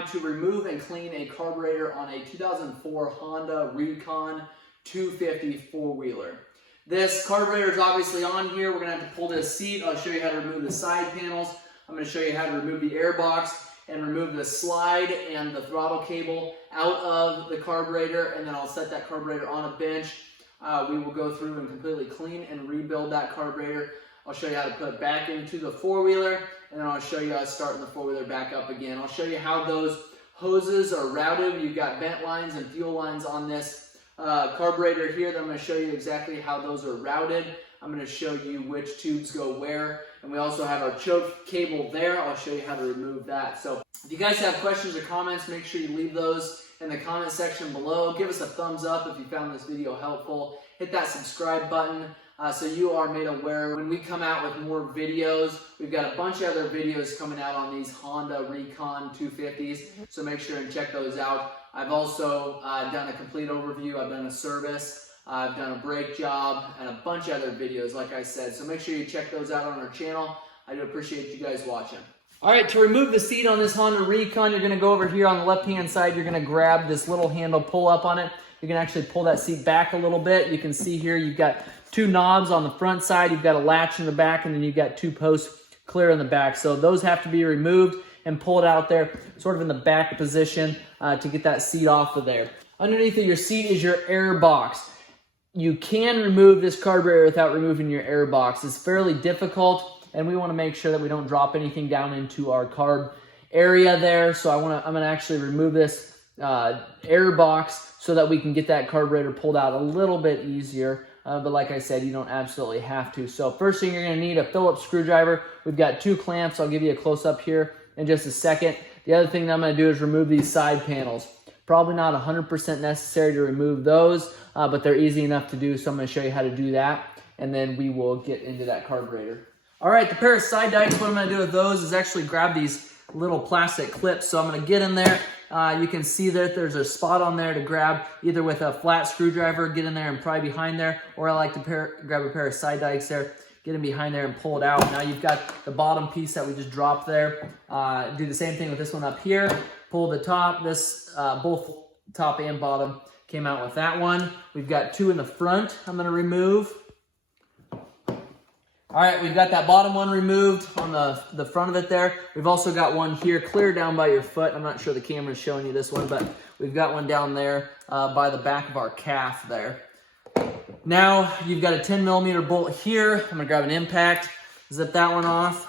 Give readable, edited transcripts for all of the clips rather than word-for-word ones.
how to remove and clean a carburetor on a 2004 Honda Recon 250 four-wheeler. This carburetor is obviously on here. We're going to have to pull this seat. I'll show you how to remove the side panels. I'm going to show you how to remove the air box and remove the slide and the throttle cable out of the carburetor, and then I'll set that carburetor on a bench. We will go through and completely clean and rebuild that carburetor. I'll show you how to put it back into the four-wheeler, and then I'll show you how to start the four-wheeler back up again. I'll show you how those hoses are routed. You've got vent lines and fuel lines on this carburetor here. Then I'm going to show you exactly how those are routed. I'm going to show you which tubes go where, and we also have our choke cable there. I'll show you how to remove that. So if you guys have questions or comments, make sure you leave those in the comment section below. Give us a thumbs up if you found this video helpful. Hit that subscribe button so you are made aware when we come out with more videos. We've got a bunch of other videos coming out on these Honda Recon 250s, so make sure and check those out. I've also done a complete overview. I've done a service. I've done a brake job and a bunch of other videos, like I said. So make sure you check those out on our channel. I do appreciate you guys watching. All right, to remove the seat on this Honda Recon, you're going to go over here on the left-hand side. You're going to grab this little handle, pull up on it. You can actually pull that seat back a little bit. You can see here you've got two knobs on the front side. You've got a latch in the back, and then you've got two posts clear in the back. So those have to be removed and pulled out there, sort of in the back position to get that seat off of there. Underneath of your seat is your air box. You can remove this carburetor without removing your air box. It's fairly difficult, and we want to make sure that we don't drop anything down into our carb area there. So I'm going to actually remove this air box so that we can get that carburetor pulled out a little bit easier. But like I said, you don't absolutely have to. So first thing, you're going to need a Phillips screwdriver. We've got two clamps. I'll give you a close-up here in just a second. The other thing that I'm going to do is remove these side panels. Probably not 100% necessary to remove those, but they're easy enough to do, so I'm going to show you how to do that, and then we will get into that carburetor. All right, the pair of side dikes, what I'm going to do with those is actually grab these little plastic clips. So I'm going to get in there. You can see that there's a spot on there to grab either with a flat screwdriver, get in there and pry behind there, or I like to grab a pair of side dikes there, get in behind there and pull it out. Now you've got the bottom piece that we just dropped there. Do the same thing with this one up here. Pull the top. This both top and bottom came out with that one. We've got two in the front I'm going to remove. All right, we've got that bottom one removed on the front of it there. We've also got one here clear down by your foot. I'm not sure the camera's showing you this one, but we've got one down there by the back of our calf there. Now you've got a 10mm bolt here. I'm going to grab an impact, zip that one off.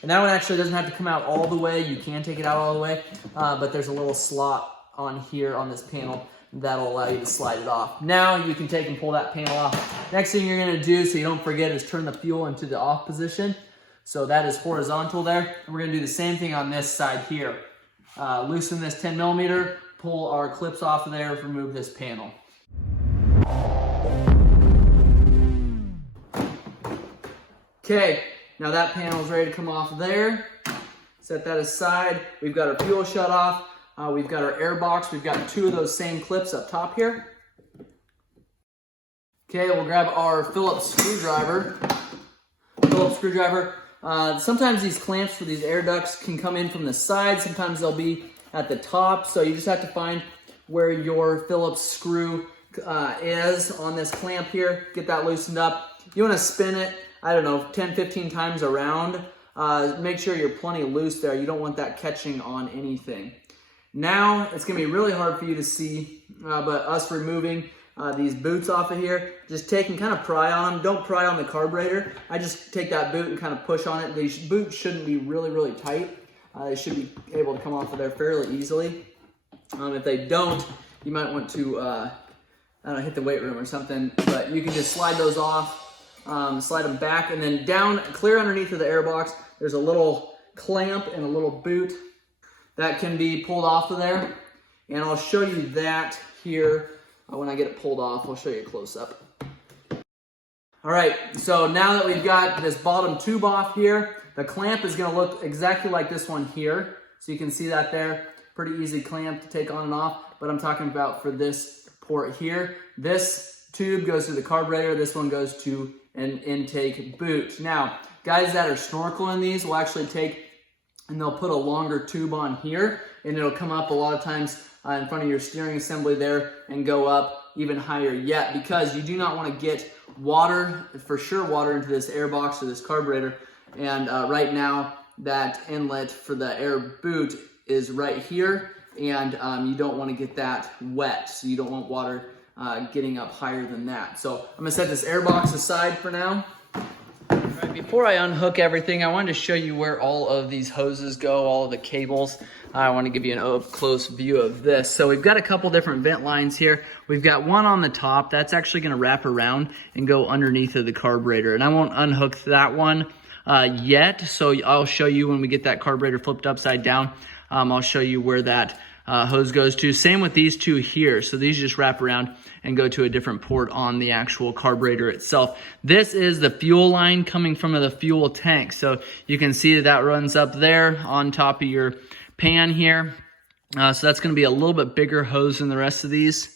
And that one actually doesn't have to come out all the way. You can take it out all the way, but there's a little slot on here on this panel that'll allow you to slide it off. Now you can take and pull that panel off. Next thing you're going to do, so you don't forget, is turn the fuel into the off position. So that is horizontal there. And we're going to do the same thing on this side here. Loosen this 10mm, pull our clips off of there, remove this panel. Okay, now that panel is ready to come off there. Set that aside. We've got our fuel shut off. We've got our air box. We've got two of those same clips up top here. Okay, we'll grab our Phillips screwdriver. Sometimes these clamps for these air ducts can come in from the side. Sometimes they'll be at the top. So you just have to find where your Phillips screw is on this clamp here. Get that loosened up. You want to spin it, I don't know, 10, 15 times around. Make sure you're plenty loose there. You don't want that catching on anything. Now, it's going to be really hard for you to see, but us removing these boots off of here, just take and kind of pry on them. Don't pry on the carburetor. I just take that boot and kind of push on it. These boots shouldn't be really, really tight. They should be able to come off of there fairly easily. If they don't, you might want to, I don't know, hit the weight room or something, but you can just slide those off, slide them back, and then down, clear underneath of the air box, there's a little clamp and a little boot that can be pulled off of there, and I'll show you that here when I get it pulled off. I'll show you a close-up. All right, so now that we've got this bottom tube off here, the clamp is going to look exactly like this one here. So you can see that there. Pretty easy clamp to take on and off, but I'm talking about for this port here. This tube goes to the carburetor. This one goes to an intake boot. Now, guys that are snorkeling these will actually take and they'll put a longer tube on here and it'll come up a lot of times in front of your steering assembly there and go up even higher yet, because you do not want to get water, for sure water, into this air box or this carburetor. And right now that inlet for the air boot is right here, and you don't want to get that wet, so you don't want water getting up higher than that. So I'm gonna set this air box aside for now. Right, before I unhook everything, I wanted to show you where all of these hoses go, all of the cables. I want to give you an up-close view of this. So we've got a couple different vent lines here. We've got one on the top that's actually going to wrap around and go underneath of the carburetor. And I won't unhook that one yet, so I'll show you when we get that carburetor flipped upside down. I'll show you where that hose goes to. Same with these two here. So these just wrap around and go to a different port on the actual carburetor itself. This is the fuel line coming from the fuel tank. So you can see that runs up there on top of your pan here. So that's going to be a little bit bigger hose than the rest of these.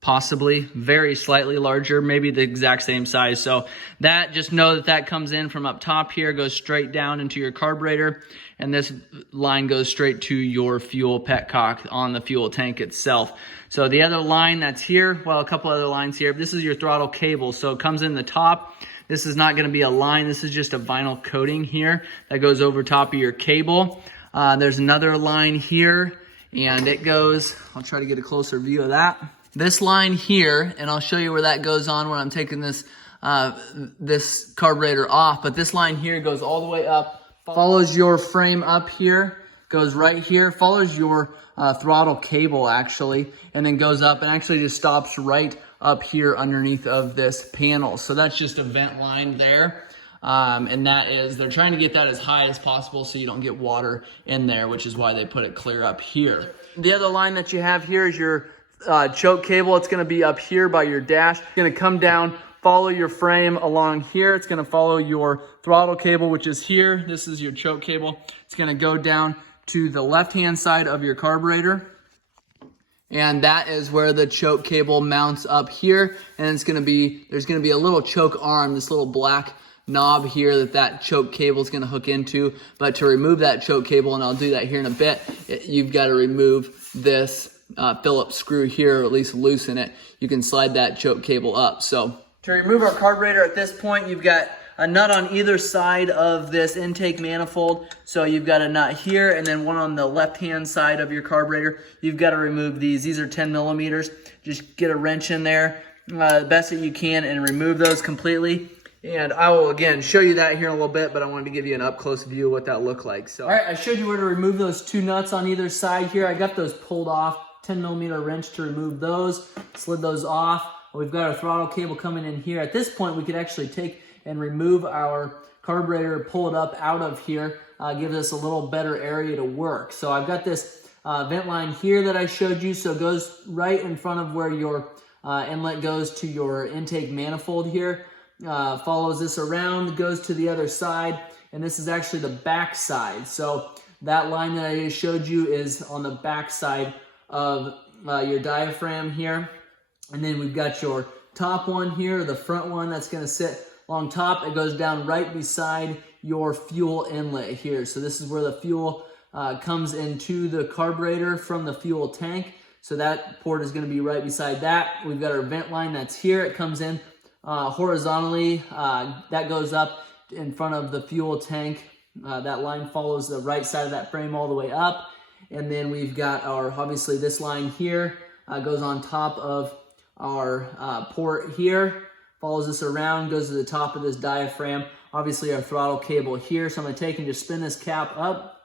Possibly very slightly larger, maybe the exact same size. So that, just know that that comes in from up top here, goes straight down into your carburetor, and this line goes straight to your fuel petcock on the fuel tank itself. So the other line that's here, well, a couple other lines here. This is your throttle cable, so it comes in the top. This is not going to be a line. This is just a vinyl coating here that goes over top of your cable. There's another line here, and it goes, I'll try to get a closer view of that. This line here, and I'll show you where that goes on when I'm taking this this carburetor off, but this line here goes all the way up, follows your frame up here, goes right here, follows your throttle cable actually, and then goes up and actually just stops right up here underneath of this panel. So that's just a vent line there. And that is, they're trying to get that as high as possible so you don't get water in there, which is why they put it clear up here. The other line that you have here is your choke cable. It's going to be up here by your dash. It's going to come down, follow your frame along here. It's going to follow your throttle cable, which is here. This is your choke cable. It's going to go down to the left-hand side of your carburetor. And that is where the choke cable mounts up here. And it's going to be, there's going to be a little choke arm, this little black knob here that choke cable is going to hook into. But to remove that choke cable, and I'll do that here in a bit, you've got to remove this Phillips screw here, or at least loosen it. You can slide that choke cable up. So to remove our carburetor at this point, you've got a nut on either side of this intake manifold. So you've got a nut here and then one on the left-hand side of your carburetor. You've got to remove these. These are 10 millimeters. Just get a wrench in there the best that you can and remove those completely. And I will, again, show you that here in a little bit, but I wanted to give you an up-close view of what that looked like. So, all right, I showed you where to remove those two nuts on either side here. I got those pulled off. 10 millimeter wrench to remove those, slid those off. We've got our throttle cable coming in here. At this point, we could actually take and remove our carburetor, pull it up out of here, give us a little better area to work. So I've got this vent line here that I showed you. So it goes right in front of where your inlet goes to your intake manifold here. Follows this around, goes to the other side, and this is actually the back side. So that line that I just showed you is on the back side of your diaphragm here. And then we've got your top one here, the front one that's going to sit along top. It goes down right beside your fuel inlet here. So this is where the fuel comes into the carburetor from the fuel tank. So that port is going to be right beside that. We've got our vent line that's here. It comes in horizontally. That goes up in front of the fuel tank. That line follows the right side of that frame all the way up. And then we've got our, obviously this line here goes on top of our port here, follows this around, goes to the top of this diaphragm. Obviously our throttle cable here. So I'm going to take and just spin this cap up.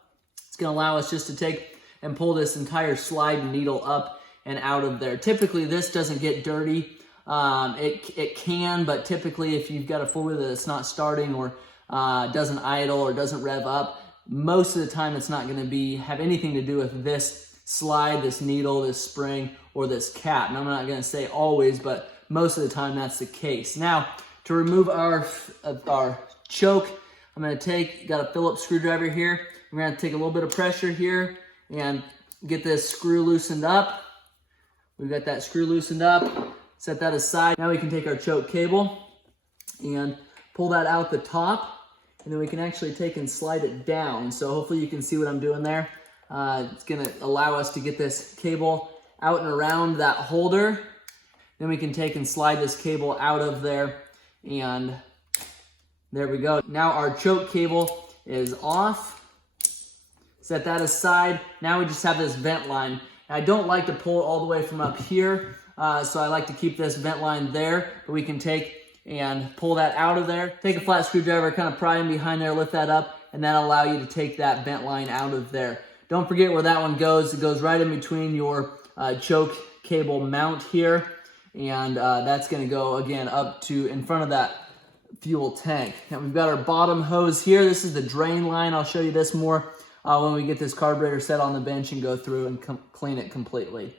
It's going to allow us just to take and pull this entire slide needle up and out of there. Typically this doesn't get dirty. It can, but typically if you've got a four-wheeler that's not starting or doesn't idle or doesn't rev up, most of the time it's not going to have anything to do with this slide, this needle, this spring, or this cap. And I'm not going to say always, but most of the time that's the case. Now, to remove our choke, I'm going to got a Phillips screwdriver here. We're going to take a little bit of pressure here and get this screw loosened up. We've got that screw loosened up. Set that aside. Now we can take our choke cable and pull that out the top. And then we can actually take and slide it down. So hopefully you can see what I'm doing there. It's gonna allow us to get this cable out and around that holder. Then we can take and slide this cable out of there, and there we go. Now our choke cable is off. Set that aside. Now we just have this vent line. I don't like to pull it all the way from up here, so I like to keep this vent line there, but we can take and pull that out of there. Take a flat screwdriver, kind of pry in behind there, lift that up, and that'll allow you to take that vent line out of there. Don't forget where that one goes. It goes right in between your choke cable mount here, and that's gonna go, again, up to in front of that fuel tank. Now we've got our bottom hose here. This is the drain line. I'll show you this more when we get this carburetor set on the bench and go through and clean it completely.